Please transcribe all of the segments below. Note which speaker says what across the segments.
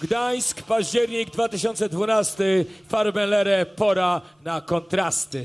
Speaker 1: Gdańsk, październik 2012, Farbenlere, pora na kontrasty.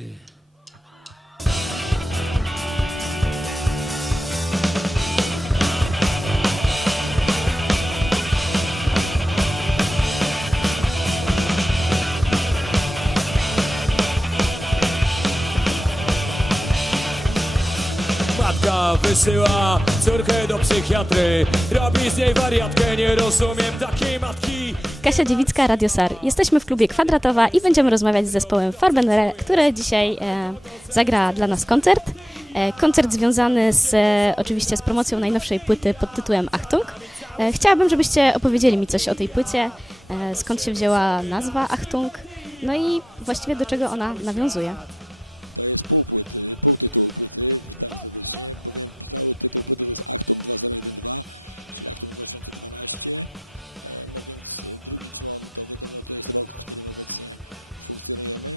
Speaker 1: Wysyła córkę do psychiatry Robi z niej wariatkę, nie rozumiem takiej matki
Speaker 2: Kasia Dziewicka, Radio SAR. Jesteśmy w klubie Kwadratowa i będziemy rozmawiać z zespołem Farbenere, które dzisiaj e, zagra dla nas koncert. E, koncert związany z, e, oczywiście z promocją najnowszej płyty pod tytułem Achtung. E, chciałabym, żebyście opowiedzieli mi coś o tej płycie, e, skąd się wzięła nazwa Achtung, no i właściwie do czego ona nawiązuje.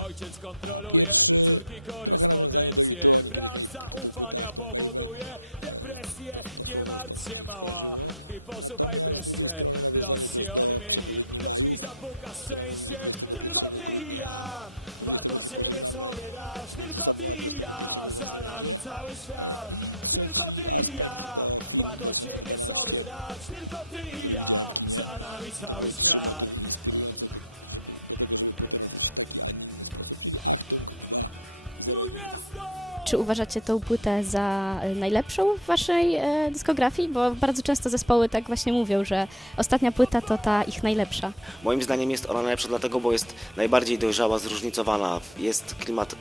Speaker 1: Ojciec kontroluje córki korespondencję. Brak zaufania powoduje depresję. Nie martw się mała i posłuchaj wreszcie. Los się odmieni, drzwi zapuka szczęście. Tylko ty i ja, warto siebie sobie dać. Tylko ty i ja, za nami cały świat. Tylko ty i ja, warto siebie sobie dać. Tylko ty i ja, za nami cały świat
Speaker 2: Czy uważacie tą płytę za e, najlepszą w waszej e, dyskografii? Bo bardzo często zespoły tak właśnie mówią, że ostatnia płyta to ta ich najlepsza.
Speaker 3: Moim zdaniem jest ona najlepsza dlatego, bo jest najbardziej dojrzała, zróżnicowana. Jest klimat e,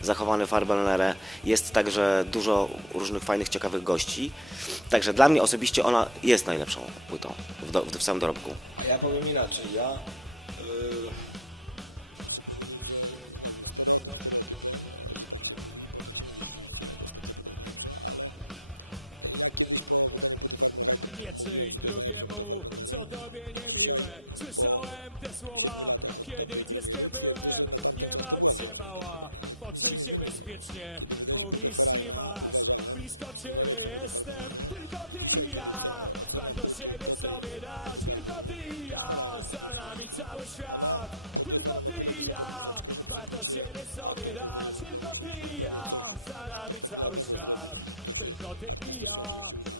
Speaker 3: zachowany w Arbelnerę, jest także dużo różnych fajnych, ciekawych gości. Także dla mnie osobiście ona jest najlepszą płytą w, do, w samym dorobku.
Speaker 4: A ja powiem inaczej. Ja.
Speaker 1: Czyń drugiemu, co tobie niemiłe. Słyszałem te słowa, kiedy dzieckiem byłem. Nie martw się mała, poczuj się bezpiecznie. Mówisz nie masz, blisko ciebie jestem. Tylko ty i ja, warto siebie sobie dać. Tylko ty i ja, za nami cały świat. Tylko ty i ja, warto siebie sobie dać. Tylko ty i ja, za nami cały świat. Tylko ty i ja,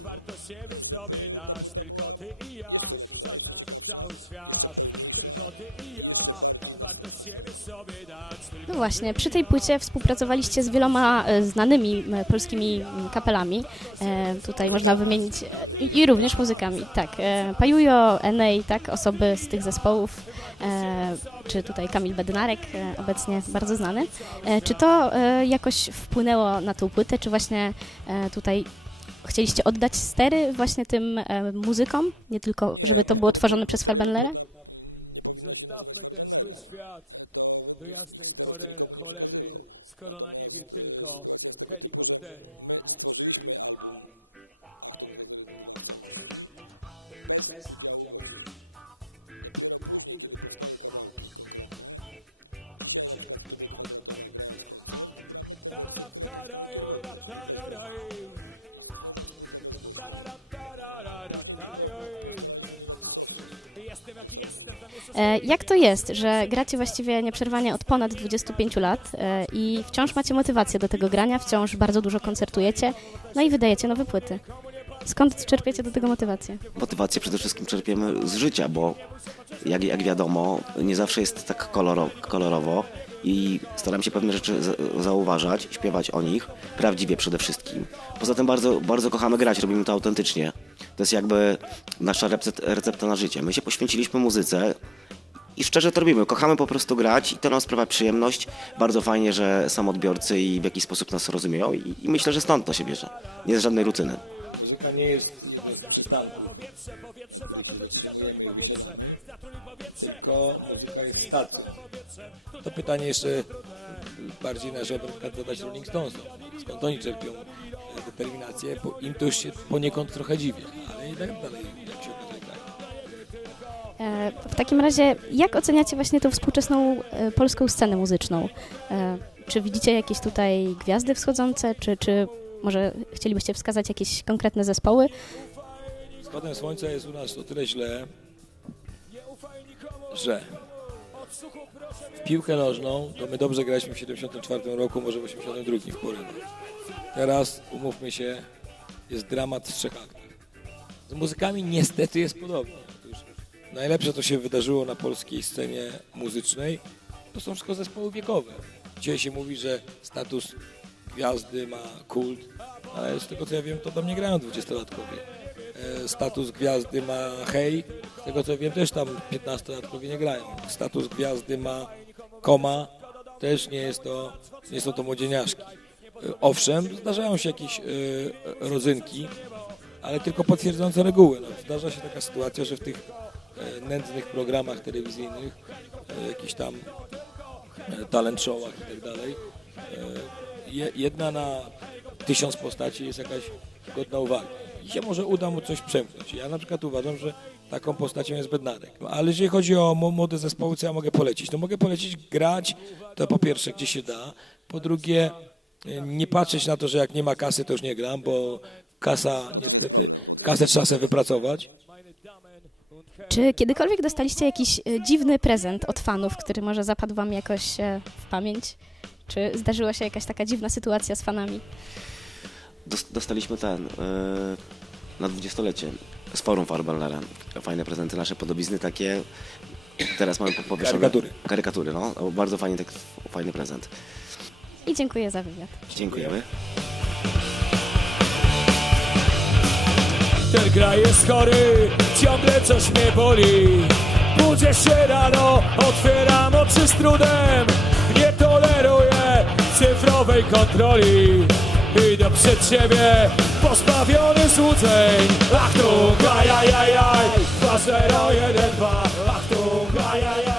Speaker 1: warto siebie sobie dać Tylko ty i ja, nami cały świat Tylko ty i ja, warto siebie sobie dać
Speaker 2: No właśnie, przy tej płycie współpracowaliście z wieloma e, znanymi e, polskimi m, kapelami. E, tutaj można wymienić e, i, i również muzykami. Tak, e, Pajujo, Enej, tak, osoby z tych zespołów, e, czy tutaj Kamil Bednarek, e, obecnie bardzo znany. E, czy to e, jakoś wpłynęło na tą płytę, czy właśnie e, tutaj chcieliście oddać stery właśnie tym e, muzykom, nie tylko, żeby to było tworzone przez Farbenlera?
Speaker 1: Zostawmy ten zły świat do jasnej cholery, skoro na niebie tylko helikoptery.
Speaker 4: bez udziału
Speaker 2: Jak to jest, że gracie właściwie nieprzerwanie od ponad 25 lat e, i wciąż macie motywację do tego grania, wciąż bardzo dużo koncertujecie, no i wydajecie nowe płyty? Skąd czerpiecie do tego motywację?
Speaker 3: Motywację przede wszystkim czerpiemy z życia, bo jak, jak wiadomo, nie zawsze jest tak koloro, kolorowo i staram się pewne rzeczy za- zauważać, śpiewać o nich, prawdziwie przede wszystkim. Poza tym bardzo, bardzo kochamy grać, robimy to autentycznie. To jest jakby nasza recept, recepta na życie. My się poświęciliśmy muzyce i szczerze to robimy. Kochamy po prostu grać i to nam sprawia przyjemność. Bardzo fajnie, że są odbiorcy i w jakiś sposób nas rozumieją i, i myślę, że stąd to się bierze. Nie z żadnej rutyny.
Speaker 4: Muzyka nie jest czytanką. Tylko jest statem.
Speaker 5: To pytanie jeszcze bardziej na przykład zadać Rolling Stonesom. Skąd oni czerpią e, determinację? Bo im to już się poniekąd trochę dziwię, ale i tak dalej, jak się okazuje,
Speaker 2: W takim razie, jak oceniacie właśnie tą współczesną e, polską scenę muzyczną? E, Czy widzicie jakieś tutaj gwiazdy wschodzące, czy, czy może chcielibyście wskazać jakieś konkretne zespoły?
Speaker 5: Wschodem słońca jest u nas o tyle źle, że w piłkę nożną to my dobrze graliśmy w 74 roku, może w 82 w porywach. Teraz, umówmy się, jest dramat w trzech aktach. Z muzykami niestety jest podobnie. Najlepsze, co się wydarzyło na polskiej scenie muzycznej, to są wszystko zespoły wiekowe. Dzisiaj się mówi, że status gwiazdy ma kult, ale z tego co ja wiem, to do mnie grają 20-latkowie. E, Status gwiazdy ma hej, z tego co wiem, też tam 15-latkowie nie grają. Status gwiazdy ma koma, też nie jest to, nie są to młodzieniaszki. E, Owszem, zdarzają się jakieś e, rodzynki, ale tylko potwierdzające reguły. No, zdarza się taka sytuacja, że w tych nędznych programach telewizyjnych, jakichś tam talent showach i tak dalej, jedna na tysiąc postaci jest jakaś godna uwagi. I się może uda mu coś przemknąć. Ja na przykład uważam, że taką postacią jest Bednarek. No, ale jeżeli chodzi o młode zespoły, co ja mogę polecić? To mogę polecić grać, to po pierwsze, gdzie się da, po drugie, e, nie patrzeć na to, że jak nie ma kasy, to już nie gram, bo kasa niestety, kasę trzeba sobie wypracować.
Speaker 2: Czy kiedykolwiek dostaliście jakiś e, dziwny prezent od fanów, który może zapadł wam jakoś e, w pamięć? Czy zdarzyła się jakaś taka dziwna sytuacja z fanami?
Speaker 3: Dos- Dostaliśmy ten yy, na dwudziestolecie z forum Farballera. Fajne prezenty, nasze podobizny takie. Teraz mamy po- powieszone...
Speaker 5: Karykatury.
Speaker 3: Karykatury, no. Bardzo fajny, tak, fajny prezent.
Speaker 2: I dziękuję za wywiad.
Speaker 3: Dziękujemy.
Speaker 1: Ten kraj jest chory, ciągle coś mnie boli Budzę się rano, otwieram oczy z trudem Nie toleruję cyfrowej kontroli. Idę przed siebie, pozbawiony złudzeń. Achtung, ajajajaj, 2012 Achtung, ajajajaj,